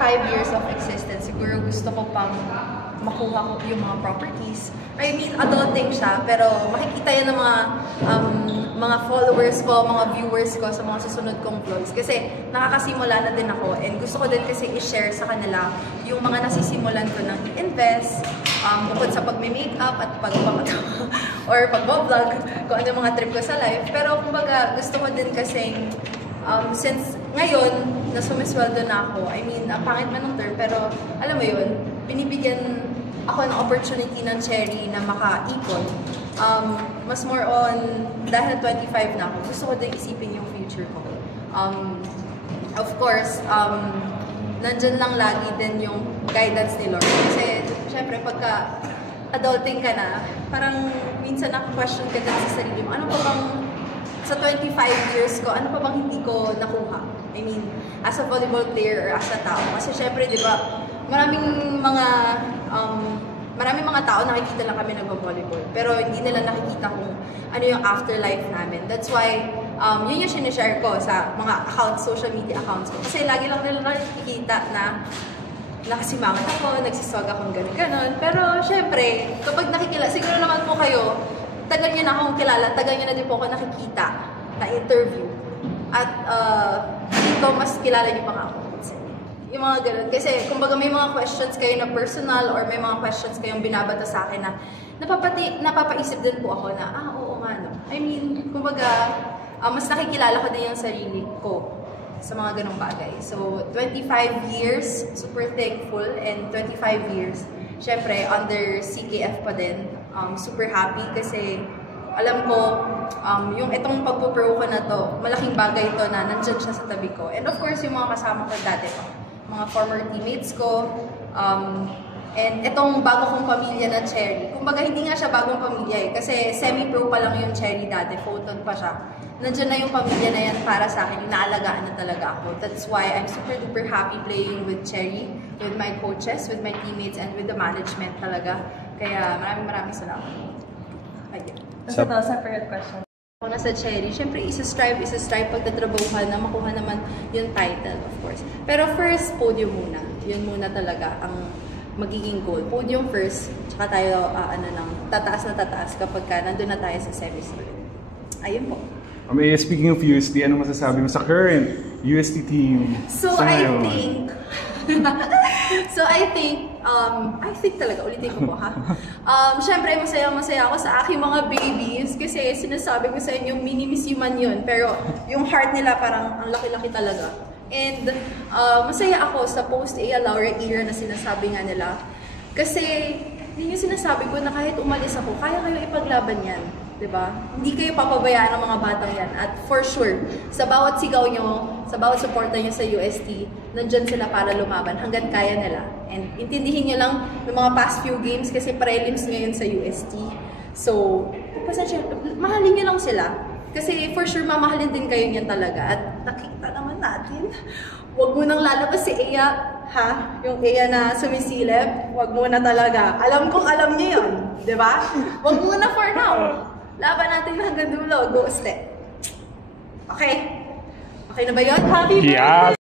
5 years of existence, siguro gusto ko pang makuha ko yung mga properties. I mean, adulting siya, pero makikita yan ng mga followers ko, mga viewers ko sa mga susunod kong vlogs. Kasi nakakasimula na din ako and gusto ko din kasi i-share sa kanila yung mga nasisimulan ko ng i-invest, bukod sa pagme-makeup at pagpapatawa or pagbo-vlog, kung ano yung mga trip ko sa life. Pero kumbaga, gusto ko din kasi since ngayon, na sumisweldo na ako, I mean, ang pangit man ng term, pero alam mo yun, binibigyan ako ng opportunity ng Cherry na makaipon. Mas more on, dahil 25 na ako, gusto ko din isipin yung future ko. Of course, nandyan lang lagi din yung guidance ni Lord. Kasi, syempre, pagka adulting ka na, parang minsan na-question ka din sa sarili mo, ano pa bang, sa 25 years ko, ano pa bang hindi ko nakuha? I mean, as a volleyball player or as a tao. Kasi syempre, di ba, maraming mga tao nakikita lang kami nagvo-volleyball. Pero hindi nila nakikita kung ano yung afterlife namin. That's why, yun yung sinishare ko sa mga accounts, social media accounts ko. Kasi lagi lang nila nakikita na nakasimangan ako, nagsiswag akong gano'n-gano'n. Pero syempre, kapag nakikilala, siguro naman po kayo, tagal nyo na akong kilala, tagal nyo na din po ako nakikita na interview. At dito, mas kilala nyo pa nga ako. Yung mga ganun. Kasi, kumbaga may mga questions kayo na personal or may mga questions kayong binabato sa akin na napapaisip din po ako na, oo nga, no. I mean, kumbaga, mas nakikilala ko din yung sarili ko sa mga ganong bagay. So, 25 years, super thankful, and 25 years, syempre, under CKF pa din, super happy kasi alam ko, yung itong pagpo-pro ko na to, malaking bagay to na nandyan siya sa tabi ko. And of course, yung mga kasama ko dati pa, mga former teammates ko, and itong bago kong pamilya na Cherry. Kumbaga, hindi nga siya bagong pamilya eh, kasi semi-pro pa lang yung Cherry dati, photon pa siya. Nandiyan na yung pamilya na yan para sa akin, inaalagaan na talaga ako. That's why I'm super duper happy playing with Cherry, with my coaches, with my teammates, and with the management talaga. Kaya maraming salamat. Ayun. Ito, separate question. Kung nasa Cherry, syempre isa-strive pagtatrabahuhan na makuha naman yung title, of course. Pero first, podium muna. Yun muna talaga ang magiging goal. Podium first, tsaka tayo, tataas na tataas kapag nandun na tayo sa semis ulit. Ayun po. Speaking of UST, ano masasabi mo sa current UST team? So I think talaga, ulitin ko po ha. Siyempre, masaya ako sa aking mga babies kasi sinasabi ko sa inyo, mini-miss you man yun. Pero yung heart nila parang ang laki-laki talaga. And masaya ako sa post-Ea Laura era na sinasabi nga nila. Kasi yun yung sinasabi ko na kahit umalis ako, kaya kayo ipaglaban yan. Diba? Hindi kayo papabayaan ng mga batang yan. At for sure, sa bawat sigaw nyo, sa bawat supporter nyo sa UST, nandyan sila para lumaban hanggat kaya nila. And intindihin nyo lang ng mga past few games kasi prelims ngayon sa UST. So, mahalin nyo lang sila. Kasi for sure, mamahalin din kayo niyan talaga. At nakita naman natin, huwag mo nang lalabas si Ea, ha? Yung Ea na sumisilip, huwag mo na talaga. Alam kong alam niyo yun, di ba? Huwag mo na for now. Laban natin hanggang dulo. Go step. Okay? Okay na ba yun? Happy birthday!